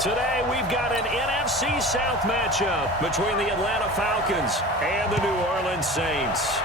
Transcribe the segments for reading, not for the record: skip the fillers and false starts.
Today, we've got an NFC South matchup between the Atlanta Falcons and the New Orleans Saints.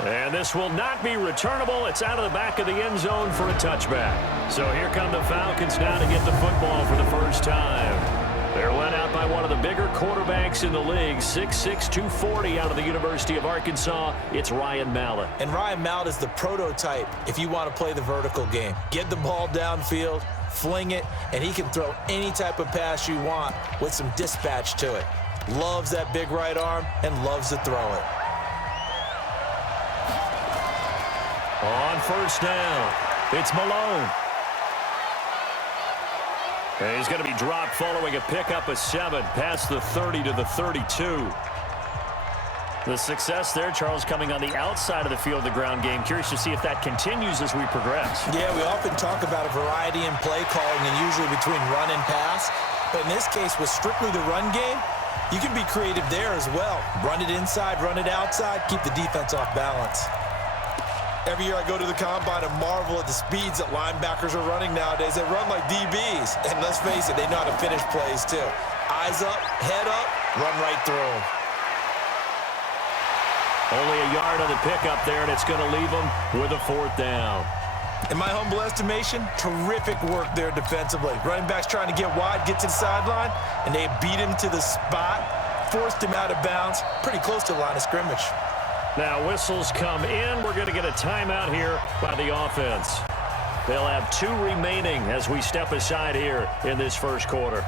And this will not be returnable. It's out of the back of the end zone for a touchback. So here come the Falcons now to get the football for the first time. They're led out by one of the bigger quarterbacks in the league, 6'6", 240 out of the University of Arkansas. It's Ryan Mallett. And Ryan Mallett is the prototype if you want to play the vertical game. Get the ball downfield, fling it, and he can throw any type of pass you want with some dispatch to it. Loves that big right arm and loves to throw it. On first down, it's Malone. And he's going to be dropped following a pickup of 7 past the 30 to the 32. The success there, Charles, coming on the outside of the field, the ground game. Curious to see if that continues as we progress. Yeah, we often talk about a variety in play calling and usually between run and pass. But in this case, with strictly the run game, you can be creative there as well. Run it inside, run it outside, keep the defense off balance. Every year I go to the combine and marvel at the speeds that linebackers are running nowadays. They run like DBs. And let's face it, they know how to finish plays too. Eyes up, head up, run right through them. Only a yard on the pickup there, and it's going to leave them with a 4th down. In my humble estimation, terrific work there defensively. Running back's trying to get wide, get to the sideline, and they beat him to the spot, forced him out of bounds, pretty close to the line of scrimmage. Now whistles come in. We're going to get a timeout here by the offense. They'll have 2 remaining as we step aside here in this first quarter.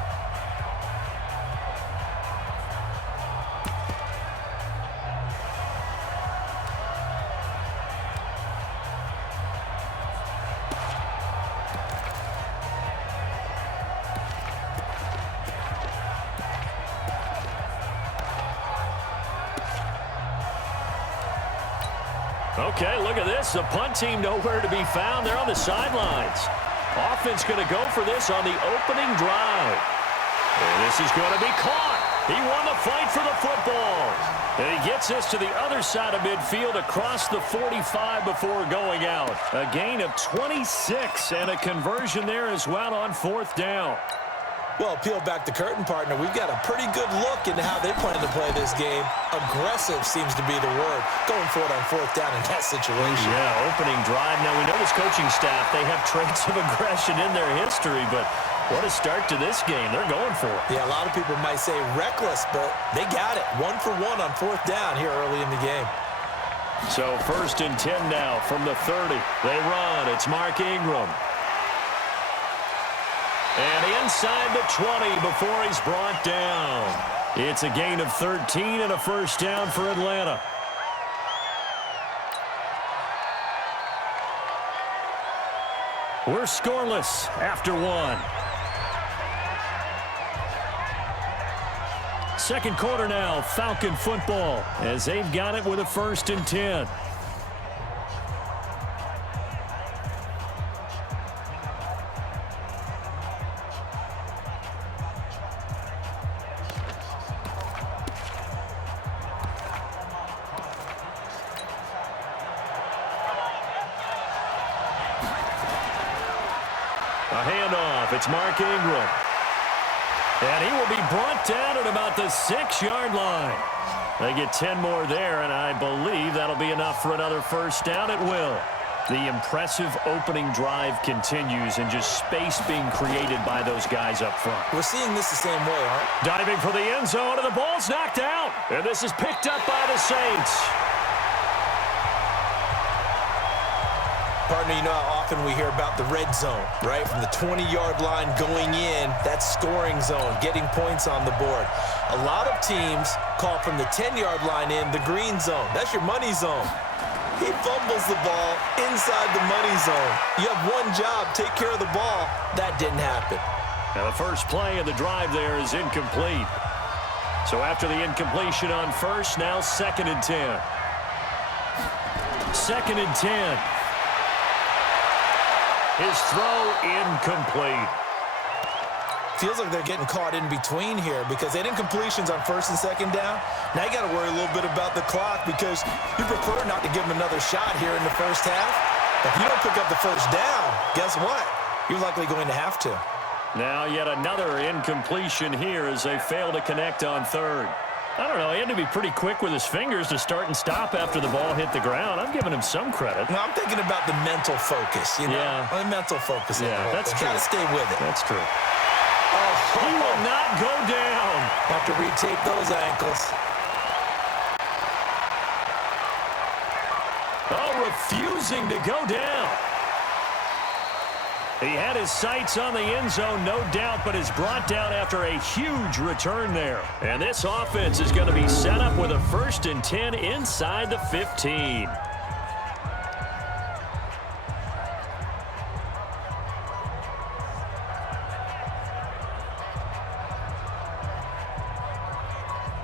Okay, look at this. The punt team nowhere to be found. They're on the sidelines. Offense going to go for this on the opening drive. And this is going to be caught. He won the fight for the football. And he gets this to the other side of midfield across the 45 before going out. A gain of 26 and a conversion there as well on 4th down. Well, peel back the curtain, partner. We've got a pretty good look into how they plan to play this game. Aggressive seems to be the word. Going for it on 4th down in that situation. Yeah, opening drive. Now, we know this coaching staff, they have traits of aggression in their history, but what a start to this game. They're going for it. Yeah, a lot of people might say reckless, but they got it. 1 for 1 on 4th down here early in the game. So 1st and 10 now from the 30. They run. It's Mark Ingram. And inside the 20 before he's brought down. It's a gain of 13 and a 1st down for Atlanta. We're scoreless after 1. Second quarter now, Falcon football, as they've got it with a 1st and 10. A handoff. It's Mark Ingram. And he will be brought down at about the 6-yard line. They get 10 more there, and I believe that'll be enough for another 1st down. It will. The impressive opening drive continues, and just space being created by those guys up front. We're seeing this the same way, huh? Diving for the end zone, and the ball's knocked out. And this is picked up by the Saints. Partner, you know how often we hear about the red zone, right? From the 20-yard line going in, that scoring zone, getting points on the board. A lot of teams call from the 10-yard line in the green zone. That's your money zone. He fumbles the ball inside the money zone. You have one job, take care of the ball. That didn't happen. Now the first play of the drive there is incomplete. So after the incompletion on 1st, now 2nd and 10. 2nd and 10. His throw incomplete. Feels like they're getting caught in between here because they had incompletions on 1st and 2nd down. Now you got to worry a little bit about the clock because you prefer not to give them another shot here in the 1st half. If you don't pick up the 1st down, guess what? You're likely going to have to. Now yet another incompletion here as they fail to connect on third. I don't know. He had to be pretty quick with his fingers to start and stop after the ball hit the ground. I'm giving him some credit. Well, I'm thinking about the mental focus, you know? Yeah. The mental focus. Yeah, that's true. Got to stay with it. That's true. Oh, He will not go down. have to retape those ankles. Oh, refusing to go down. He had his sights on the end zone, no doubt, but is brought down after a huge return there. And this offense is going to be set up with a 1st and 10 inside the 15.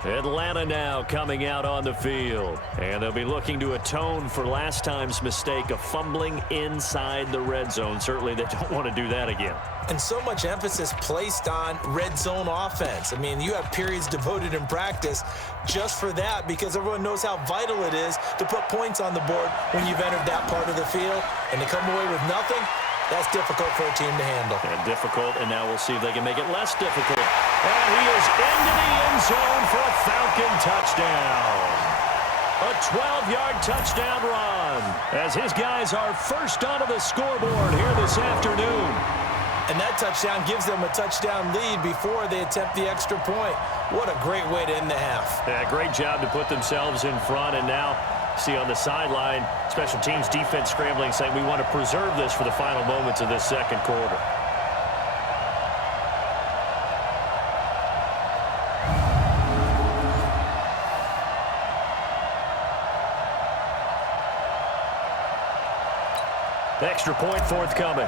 Atlanta now coming out on the field. And they'll be looking to atone for last time's mistake of fumbling inside the red zone. Certainly they don't want to do that again. And so much emphasis placed on red zone offense. I mean, you have periods devoted in practice just for that because everyone knows how vital it is to put points on the board when you've entered that part of the field. And to come away with nothing, that's difficult for a team to handle. And difficult, and now we'll see if they can make it less difficult. And he is into the end zone for a Falcon touchdown. A 12-yard touchdown run as his guys are first onto the scoreboard here this afternoon. And that touchdown gives them a touchdown lead before they attempt the extra point. What a great way to end the half. Yeah, great job to put themselves in front, and now see on the sideline, special teams defense scrambling, saying we want to preserve this for the final moments of this second quarter. Extra point forthcoming.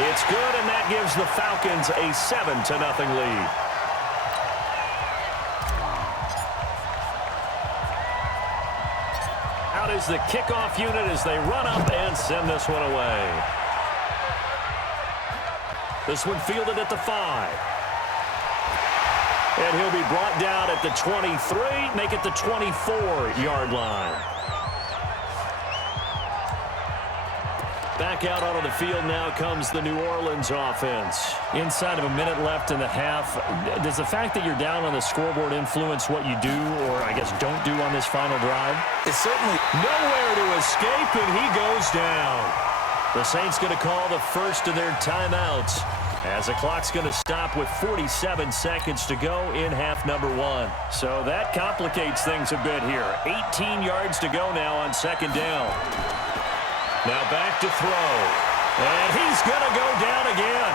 It's good, and that gives the Falcons a 7-0 lead. Out is the kickoff unit as they run up and send this one away. This one fielded at the 5. And he'll be brought down at the 23, make it the 24-yard line. Back out onto the field now comes the New Orleans offense. Inside of a minute left in the half, does the fact that you're down on the scoreboard influence what you do or, I guess, don't do on this final drive? It's certainly Nowhere to escape, and he goes down. The Saints going to call the first of their timeouts as the clock's going to stop with 47 seconds to go in half number 1. So that complicates things a bit here. 18 yards to go now on second down. Now back to throw. And he's going to go down again.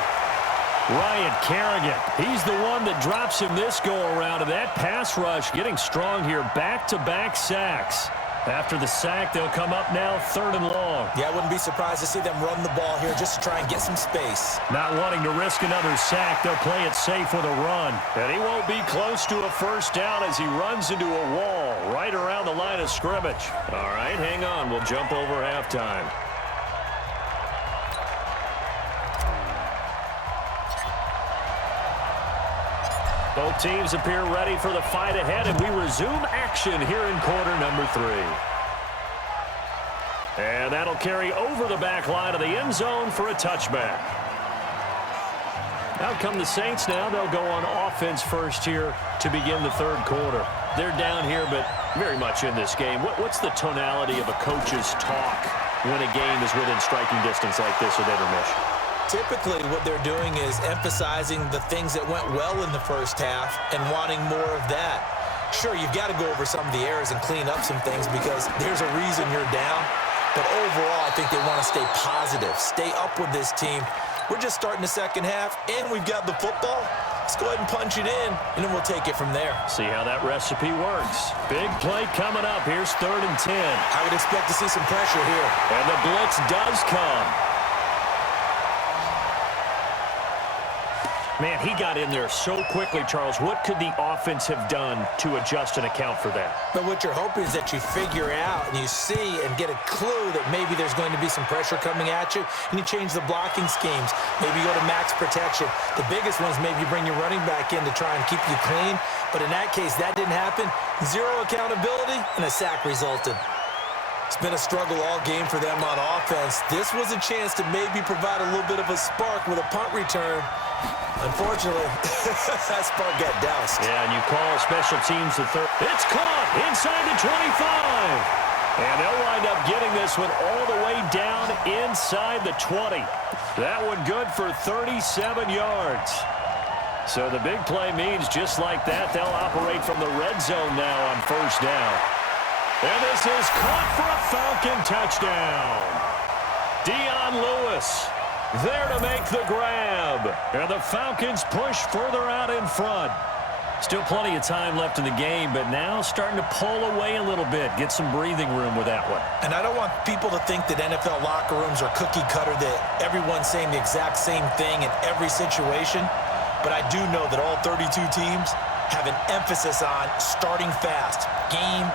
Ryan Kerrigan, he's the one that drops him this go-around. And that pass rush getting strong here. Back-to-back sacks. After the sack, they'll come up now 3rd and long. Yeah, I wouldn't be surprised to see them run the ball here just to try and get some space. Not wanting to risk another sack, they'll play it safe with a run. And he won't be close to a first down as he runs into a wall right around the line of scrimmage. All right, hang on. We'll jump over halftime. Both teams appear ready for the fight ahead, and we resume action here in quarter number 3. And that'll carry over the back line of the end zone for a touchback. Out come the Saints now. They'll go on offense first here to begin the third quarter. They're down here, but very much in this game. What's the tonality of a coach's talk when a game is within striking distance like this at intermission? Typically, what they're doing is emphasizing the things that went well in the first half and wanting more of that. Sure, you've got to go over some of the errors and clean up some things because there's a reason you're down. But overall, I think they want to stay positive, stay up with this team. We're just starting the second half, and we've got the football. Let's go ahead and punch it in, and then we'll take it from there. See how that recipe works. Big play coming up. Here's 3rd and 10. I would expect to see some pressure here. And the blitz does come. Man, he got in there so quickly, Charles. What could the offense have done to adjust and account for that? But what you're hoping is that you figure out and you see and get a clue that maybe there's going to be some pressure coming at you, and you change the blocking schemes. Maybe you go to max protection. The biggest one is maybe you bring your running back in to try and keep you clean. But in that case, that didn't happen. Zero accountability, and a sack resulted. It's been a struggle all game for them on offense. This was a chance to maybe provide a little bit of a spark with a punt return. Unfortunately, that spark got doused. Yeah, and you call special teams the third. It's caught inside the 25. And they'll wind up getting this one all the way down inside the 20. That one good for 37 yards. So the big play means just like that, they'll operate from the red zone now on first down. And this is caught for a Falcon touchdown. Dion Lewis there to make the grab. And the Falcons push further out in front. Still plenty of time left in the game, but now starting to pull away a little bit. Get some breathing room with that one. And I don't want people to think that NFL locker rooms are cookie cutter, that everyone's saying the exact same thing in every situation. But I do know that all 32 teams have an emphasis on starting fast. Game,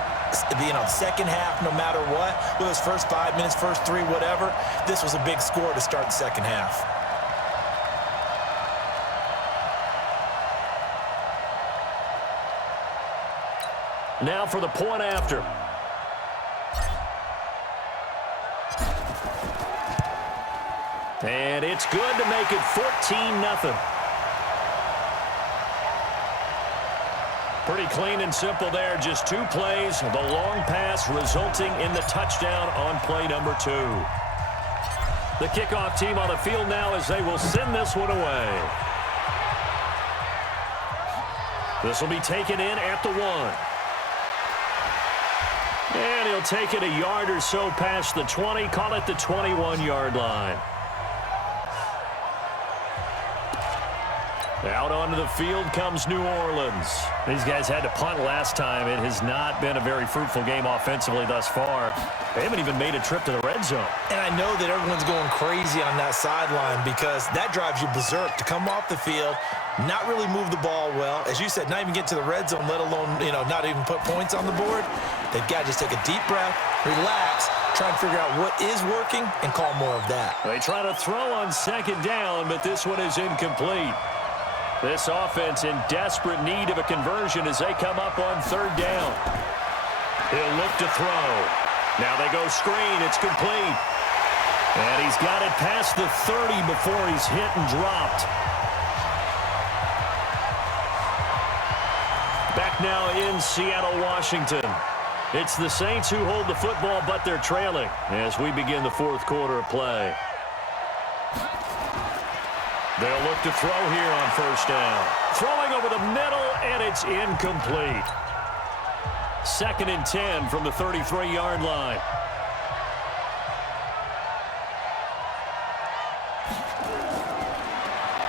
second half, no matter what, whether it's first 5 minutes, first 3, whatever, this was a big score to start the second half. Now for the point after. And it's good to make it 14-0. Pretty clean and simple there. Just 2 plays. The long pass resulting in the touchdown on play number 2. The kickoff team on the field now as they will send this one away. This will be taken in at the 1. And he'll take it a yard or so past the 20. Call it the 21-yard line. Out onto the field comes New Orleans. These guys had to punt last time. It has not been a very fruitful game offensively thus far. They haven't even made a trip to the red zone. And I know that everyone's going crazy on that sideline because that drives you berserk to come off the field, not really move the ball well. As you said, not even get to the red zone, let alone, not even put points on the board. They've got to just take a deep breath, relax, try and figure out what is working and call more of that. They try to throw on second down, but this one is incomplete. This offense in desperate need of a conversion as they come up on third down. He'll look to throw. Now they go screen. It's complete. And he's got it past the 30 before he's hit and dropped. Back now in Seattle, Washington. It's the Saints who hold the football, but they're trailing as we begin the fourth quarter of play. They'll look to throw here on first down. Throwing over the middle, and it's incomplete. 2nd and 10 from the 33-yard line.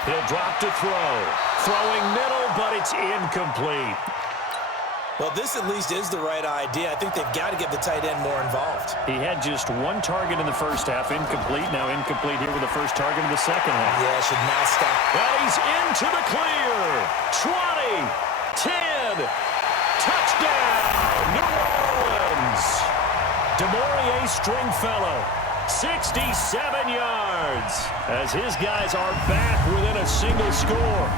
He'll drop to throw. Throwing middle, but it's incomplete. Well, this at least is the right idea. I think they've got to get the tight end more involved. He had just 1 target in the first half. Incomplete. Now incomplete here with the first target in the second half. Yeah, should not stop. But he's into the clear. 20, 10, touchdown, New Orleans. DeMaurier Stringfellow, 67 yards, as his guys are back within a single score.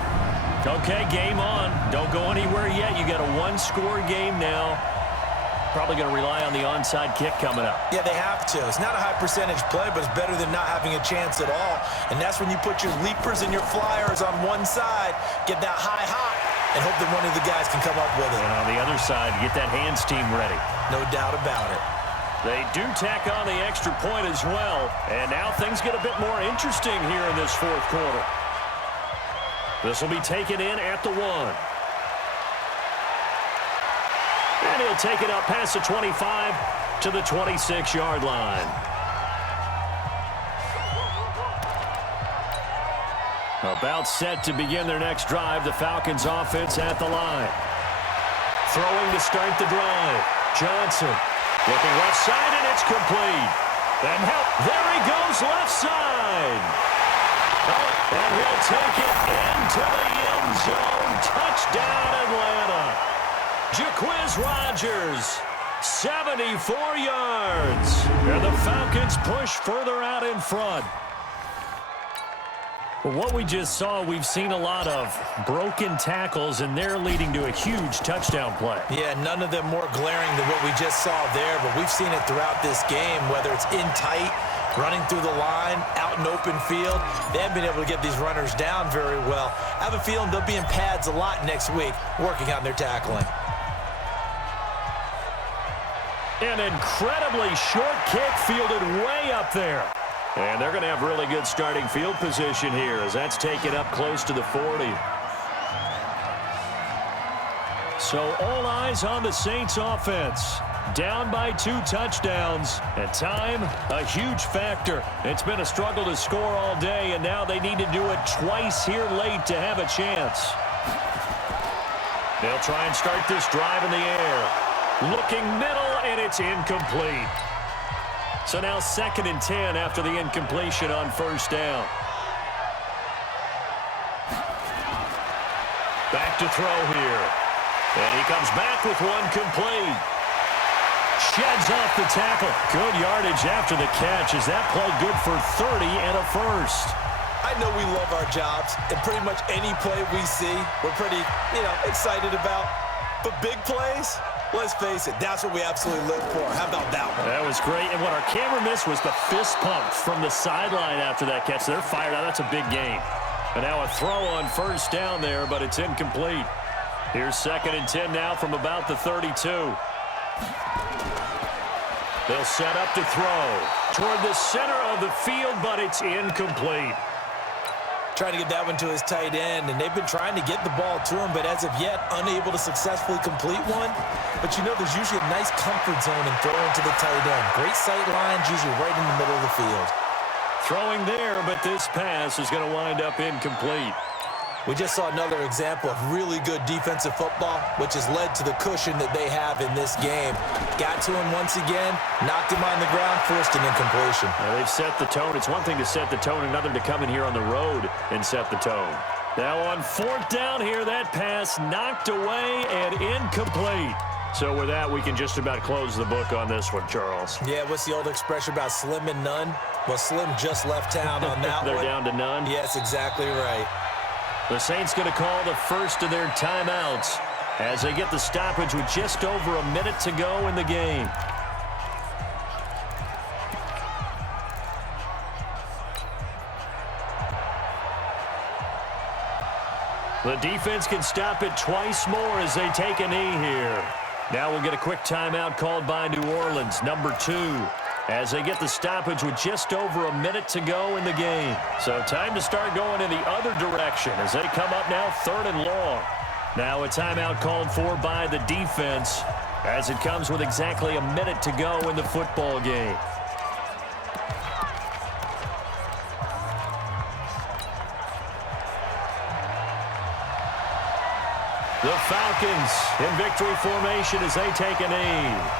Okay, game on. Don't go anywhere yet. You got a 1-score game now. Probably going to rely on the onside kick coming up. Yeah, they have to. It's not a high percentage play, but it's better than not having a chance at all. And that's when you put your leapers and your flyers on one side, get that high hop, and hope that one of the guys can come up with it. And on the other side, get that hands team ready. No doubt about it. They do tack on the extra point as well. And now things get a bit more interesting here in this fourth quarter. This will be taken in at the 1. And he'll take it up past the 25 to the 26-yard line. About set to begin their next drive. The Falcons offense at the line. Throwing to start the drive. Johnson looking left side, and it's complete. And help. There he goes left side. And he'll take it into the end zone. Touchdown, Atlanta. Jaquiz Rodgers, 74 yards. And the Falcons push further out in front. Well, what we just saw, we've seen a lot of broken tackles, and they're leading to a huge touchdown play. Yeah, none of them more glaring than what we just saw there, but we've seen it throughout this game, whether it's in tight, running through the line, out in open field. They haven't been able to get these runners down very well. I have a feeling they'll be in pads a lot next week, working on their tackling. An incredibly short kick fielded way up there. And they're going to have really good starting field position here as that's taken up close to the 40. So all eyes on the Saints offense. Down by 2 touchdowns. And time, a huge factor. It's been a struggle to score all day, and now they need to do it twice here late to have a chance. They'll try and start this drive in the air. Looking middle, and it's incomplete. So now 2nd and 10 after the incompletion on first down. Back to throw here. And he comes back with one complete. Sheds off the tackle. Good yardage after the catch. Is that play good for 30 and a first? I know we love our jobs, and pretty much any play we see, we're pretty, excited about. But big plays, let's face it, that's what we absolutely live for. How about that one? That was great. And what our camera missed was the fist pump from the sideline after that catch. They're fired out. That's a big gain. And now a throw on first down there, but it's incomplete. Here's 2nd and 10 now from about the 32. They'll set up to throw toward the center of the field, but it's incomplete. Trying to get that one to his tight end, and they've been trying to get the ball to him, but as of yet, unable to successfully complete one. But there's usually a nice comfort zone in throwing to the tight end. Great sight lines, usually right in the middle of the field. Throwing there, but this pass is going to wind up incomplete. We just saw another example of really good defensive football, which has led to the cushion that they have in this game. Got to him once again, knocked him on the ground, forced an incompletion. They've set the tone. It's one thing to set the tone, another to come in here on the road and set the tone. Now on 4th down here, that pass knocked away and incomplete. So with that, we can just about close the book on this one, Charles. Yeah, what's the old expression about slim and none? Well, Slim just left town on that They're one. down to none? Yes, exactly right. The Saints going to call the first of their timeouts as they get the stoppage with just over a minute to go in the game. The defense can stop it twice more as they take a knee here. Now we'll get a quick timeout called by New Orleans, number 2. As they get the stoppage with just over a minute to go in the game. So time to start going in the other direction as they come up now 3rd and long. Now a timeout called for by the defense as it comes with exactly a minute to go in the football game. The Falcons in victory formation as they take a knee.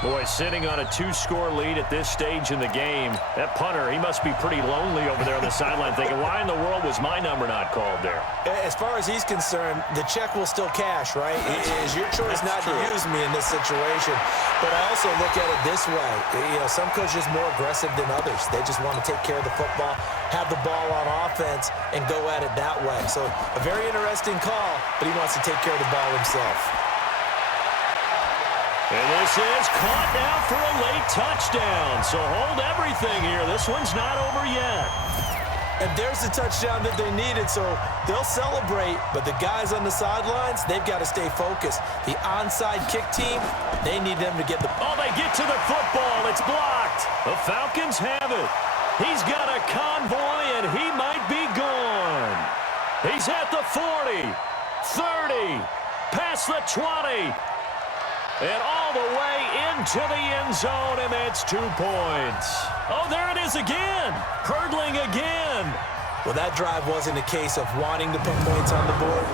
Boy, sitting on a 2-score lead at this stage in the game. That punter, he must be pretty lonely over there on the sideline thinking, why in the world was my number not called there? As far as he's concerned, the check will still cash, right? It is your choice not to use me in this situation. But I also look at it this way. Some coaches are more aggressive than others. They just want to take care of the football, have the ball on offense, and go at it that way. So a very interesting call, but he wants to take care of the ball himself. And this is caught now for a late touchdown. So hold everything here. This one's not over yet. And there's the touchdown that they needed, so they'll celebrate. But the guys on the sidelines, they've got to stay focused. The onside kick team, they need them to get the... Oh, they get to the football. It's blocked. The Falcons have it. He's got a convoy, and he might be gone. He's at the 40, 30, past the 20. And all the way into the end zone, and that's 2 points. Oh, there it is again. Hurdling again. Well, that drive wasn't a case of wanting to put points on the board.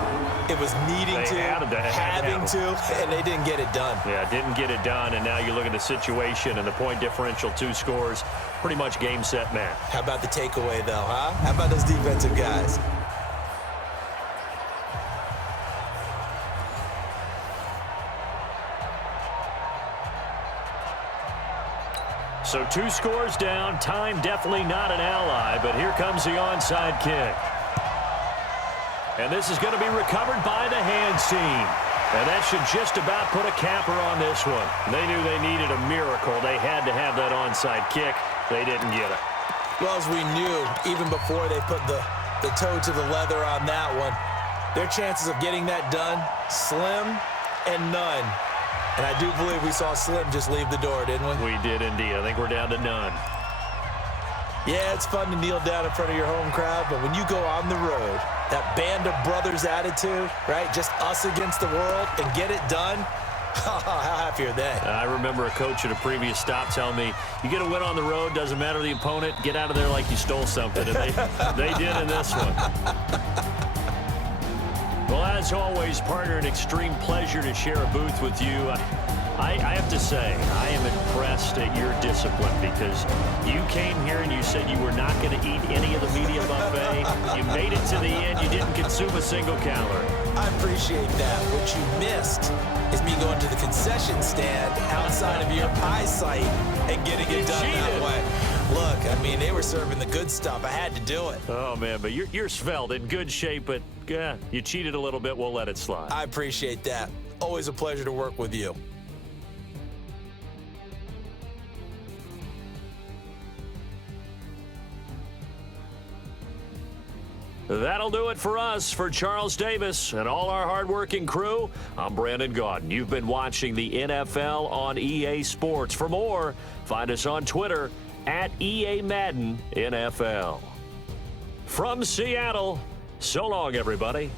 It was needing to, having to, and they didn't get it done. Yeah, didn't get it done, and now you look at the situation and the point differential, 2 scores, pretty much game, set, match. How about the takeaway, though, huh? How about those defensive guys? So 2 scores down. Time definitely not an ally, but here comes the onside kick. And this is going to be recovered by the hands team. And that should just about put a capper on this one. They knew they needed a miracle. They had to have that onside kick. They didn't get it. Well, as we knew, even before they put the toe to the leather on that one, their chances of getting that done, slim and none. And I do believe we saw Slim just leave the door, didn't we? We did indeed. I think we're down to none. Yeah, it's fun to kneel down in front of your home crowd, but when you go on the road, that band of brothers attitude, right? Just us against the world and get it done. How happy are they? I remember a coach at a previous stop telling me, you get a win on the road, doesn't matter the opponent, get out of there like you stole something. And they did in this one. Well, as always, partner, an extreme pleasure to share a booth with you. I have to say, I am impressed at your discipline because you came here and you said you were not going to eat any of the media buffet. You made it to the end. You didn't consume a single calorie. I appreciate that. What you missed is me going to the concession stand outside of your eyesight and getting it done that way. Look, I mean, they were serving the good stuff. I had to do it. Oh, man, but you're svelte, in good shape, but you cheated a little bit. We'll let it slide. I appreciate that. Always a pleasure to work with you. That'll do it for us. For Charles Davis and all our hardworking crew, I'm Brandon Gaudin. You've been watching the NFL on EA Sports. For more, find us on Twitter at EA Madden NFL. From Seattle, so long, everybody.